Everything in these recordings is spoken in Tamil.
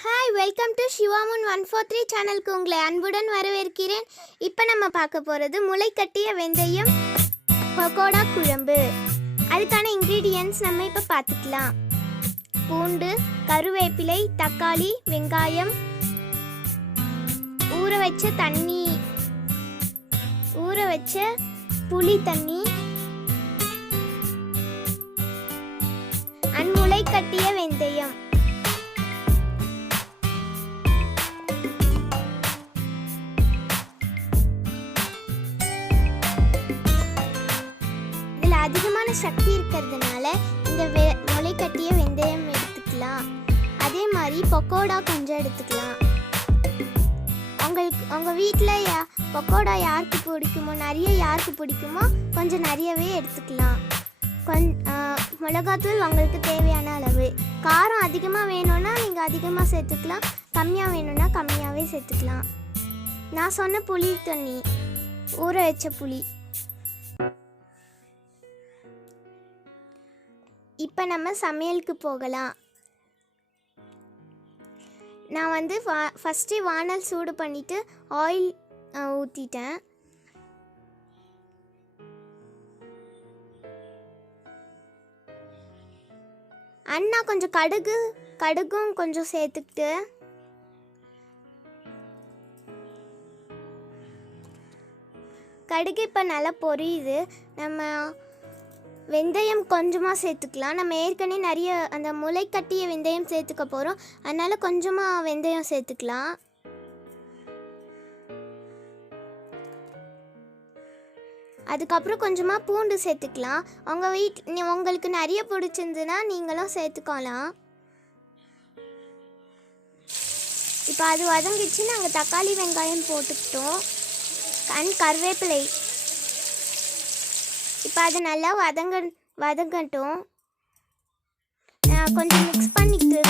ஹாய் வெல்கம் டு சிவாமுன் ஒன் ஃபோர் த்ரீ சேனலுக்கு உங்களை அன்புடன் வரவேற்கிறேன். இப்போ நம்ம பார்க்க போகிறது முளைக்கட்டிய வெந்தயம் பக்கோடா குழம்பு. அதுக்கான இன்க்ரீடியன்ஸ் நம்ம இப்போ பார்த்துக்கலாம். பூண்டு கருவேப்பிலை தக்காளி வெங்காயம். ஊற வச்ச தண்ணி ஊற வச்ச புளி தண்ணி. அண்ட் முளைக்கட்டிய வெந்தயம். அதிகமான சக்தி இருக்கிறதுனால இந்த வெ முளைக்கட்டிய வெந்தயம் எடுத்துக்கலாம். அதே மாதிரி பக்கோடா கொஞ்சம் எடுத்துக்கலாம். உங்களுக்கு உங்கள் வீட்டில் யா பக்கோடா யாருக்கு பிடிக்குமோ நிறைய யாருக்கு பிடிக்குமோ கொஞ்சம் நிறையவே எடுத்துக்கலாம். கொஞ் மிளகாத்தூள் உங்களுக்கு தேவையான அளவு. காரம் அதிகமாக வேணும்னா நீங்கள் அதிகமாக சேர்த்துக்கலாம். கம்மியாக வேணும்னா கம்மியாகவே சேர்த்துக்கலாம். நான் சொன்ன புளி தண்ணி ஊற வச்ச புளி. இப்போ நம்ம சமையலுக்கு போகலாம். நான் வந்து வா ஃபஸ்ட்டு வானல் சூடு பண்ணிவிட்டு ஆயில் ஊற்றிட்டேன் அண்ணா கொஞ்சம் கடுகு கடுகும் கொஞ்சம் சேர்த்துக்கிட்டு. கடுகு இப்போ நல்லா பொரியுது. நம்ம வெந்தயம் கொஞ்சமாக சேர்த்துக்கலாம். நம்ம ஏற்கனவே நிறைய அந்த முளை கட்டிய வெந்தயம் சேர்த்துக்க போகிறோம் அதனால் கொஞ்சமாக வெந்தயம் சேர்த்துக்கலாம். அதுக்கப்புறம் கொஞ்சமாக பூண்டு சேர்த்துக்கலாம். உங்கள் வீட் நீ- உங்களுக்கு நிறைய பிடிச்சிருந்துன்னா நீங்களும் சேர்த்துக்கலாம். இப்போ அது வதங்கிச்சு நாங்கள் தக்காளி வெங்காயம் போட்டுக்கிட்டோம். அண்ட் கருவேப்பிலை. இப்போ அது நல்லா வதங்க வதங்கட்டும். நான் கொஞ்சம் மிக்ஸ் பண்ணிக்கிட்டு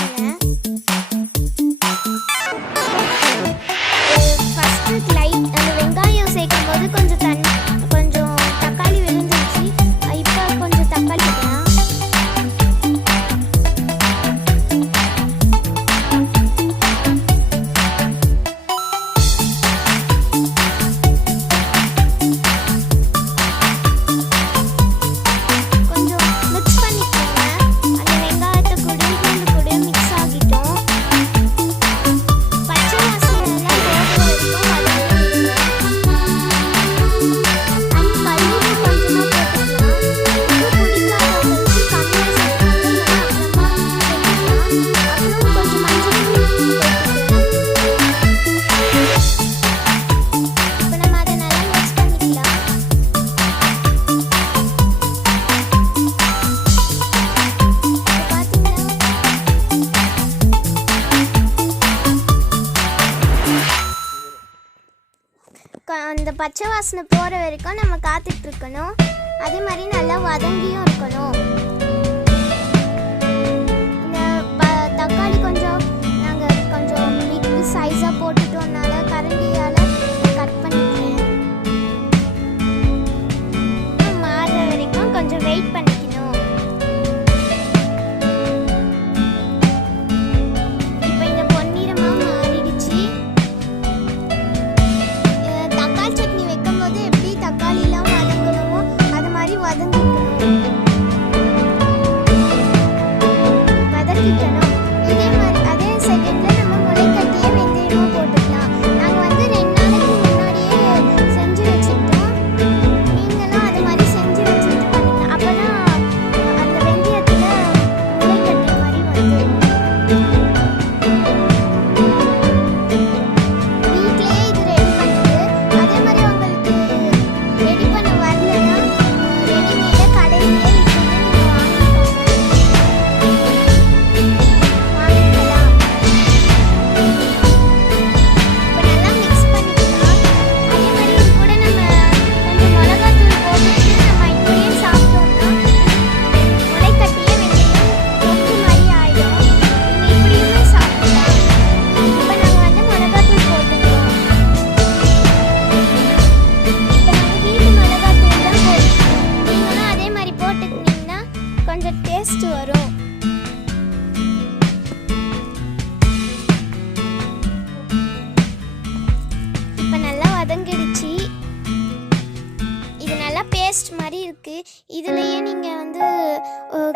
பச்சை வாசனை போகிற வரைக்கும் நம்ம காத்துட்ருக்கணும் அதே மாதிரி நல்லா வதங்கியும் இருக்கணும்.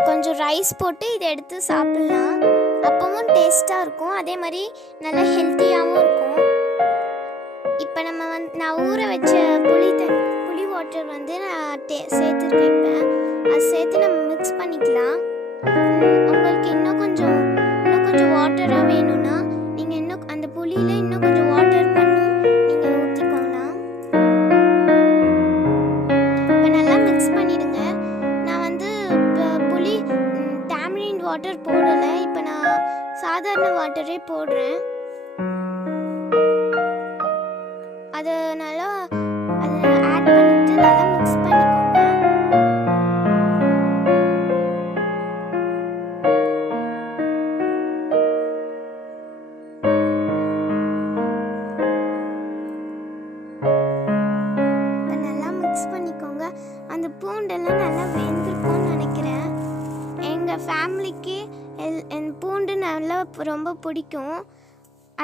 கொஞ்சம் ரைஸ் போட்டு இதை எடுத்து சாப்பிட்லாம். அப்பவும் டேஸ்ட்டாக இருக்கும். அதே மாதிரி நல்லா ஹெல்த்தியாகவும் இருக்கும். இப்போ நம்ம வந்து நான் ஊற வச்ச புளி தண்ணி புளி வாட்டர் வந்து நான் டே சேர்த்துருக்கேன் இப்போ. அது சேர்த்து நம்ம மிக்ஸ் பண்ணிக்கலாம். உங்களுக்கு இன்னும் போடுறேன். அதை நல்லா ரொம்ப பிடிக்கும்.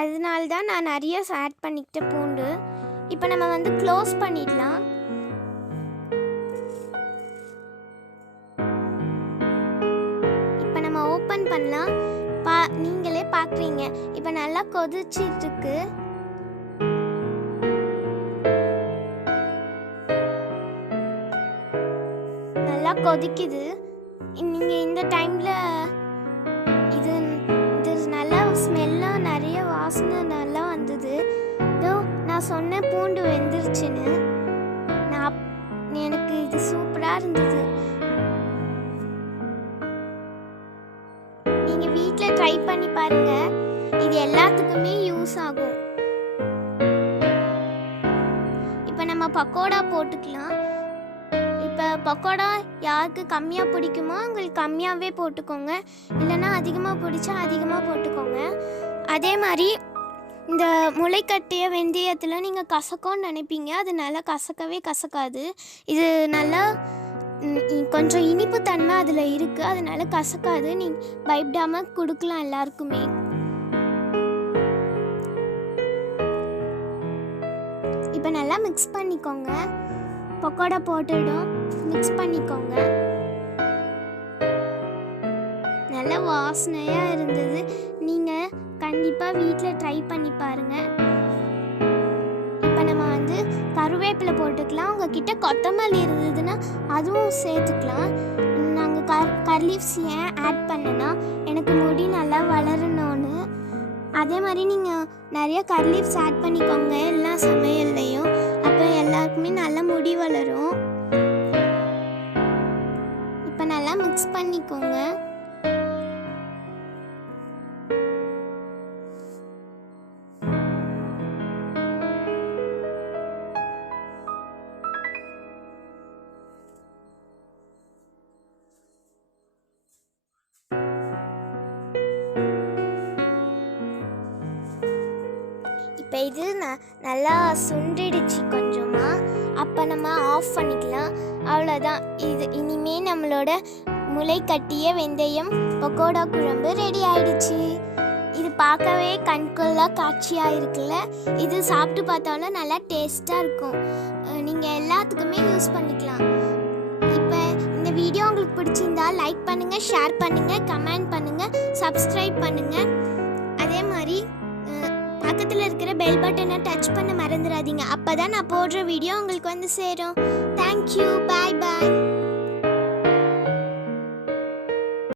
அதனால தான் நான் நிறைய ஆட் பண்ணிக்கிட்டேன் பூண்டு. இப்போ நம்ம வந்து க்ளோஸ் பண்ணிடலாம். இப்போ நம்ம ஓப்பன் பண்ணலாம். பா நீங்களே பார்க்குறீங்க இப்போ நல்லா கொதிச்சிட்டு இருக்கு நல்லா கொதிக்குது. நீங்கள் இந்த டைமில் நான் சொன்னேன் பூண்டு வெந்துருச்சுன்னு நான் எனக்கு இது சூப்பராக இருந்தது. நீங்கள் வீட்டில் ட்ரை பண்ணி பாருங்கள் இது எல்லாத்துக்குமே யூஸ் ஆகும். இப்போ நம்ம பக்கோடா போட்டுக்கலாம். இப்போ பக்கோடா யாருக்கு கம்மியாக பிடிக்குமோ அவங்களுக்கு கம்மியாகவே போட்டுக்கோங்க. இல்லைன்னா அதிகமாக பிடிச்சா அதிகமாக போட்டுக்கோங்க. அதே மாதிரி இந்த முளைக்கட்டிய வெந்தயத்தில் நீங்கள் கசக்கோன்னு நினைப்பீங்க. அது நல்லா கசக்கவே கசக்காது. இது நல்லா கொஞ்சம் இனிப்பு தன்மை அதில் இருக்குது அதனால கசக்காது. நீங்கள் பயப்படாமல் கொடுக்கலாம் எல்லாருக்குமே. இப்போ நல்லா மிக்ஸ் பண்ணிக்கோங்க. பக்கோடா போட்டுடும். மிக்ஸ் பண்ணிக்கோங்க. நல்ல வாசனையாக இருந்தது. நீங்கள் கண்டிப்பாக வீட்டில் ட்ரை பண்ணி பாருங்கள் இப்போ நம்ம வந்து கருவேப்பிலை போட்டுக்கலாம். உங்ககிட்ட கொத்தமல்லி இருந்ததுன்னா அதுவும் சேர்த்துக்கலாம். நாங்கள் கர் கர்லீவ்ஸ் ஏன் ஆட் பண்ணேன்னா எனக்கு முடி நல்லா வளரணும்னு. அதே மாதிரி நீங்கள் நிறைய கர்லீவ்ஸ் ஆட் பண்ணிக்கோங்க எல்லா சமையல்லையும். அப்போ எல்லாருக்குமே நல்ல முடி வளரும். இப்போ நல்லா மிக்ஸ் பண்ணிக்கோங்க. இப்போ இது ந- நல்லா சுண்டிடுச்சு கொஞ்சமாக அப்போ நம்ம ஆஃப் பண்ணிக்கலாம். அவ்வளோதான் இது இனிமே நம்மளோட முளை கட்டிய வெந்தயம் பக்கோடா குழம்பு ரெடி ஆயிடுச்சு. இது பார்க்கவே கண்கொள்ளா காட்சியாக இருக்குல்ல? இது சாப்பிட்டு பார்த்தாலும் நல்லா டேஸ்ட்டாக இருக்கும். நீங்கள் எல்லாத்துக்குமே யூஸ் பண்ணிக்கலாம். இப்போ இந்த வீடியோ உங்களுக்கு பிடிச்சிருந்தா லைக் பண்ணுங்கள் ஷேர் பண்ணுங்கள் கமெண்ட் பண்ணுங்கள் சப்ஸ்கிரைப் பண்ணுங்கள் பக்கத்தில் இருக்கிற பெல் பட்டனை டச் பண்ண மறந்துடாதீங்க அப்போ தான் நான் போடுற வீடியோ உங்களுக்கு வந்து சேரும். தேங்க்யூ பாய் பாய்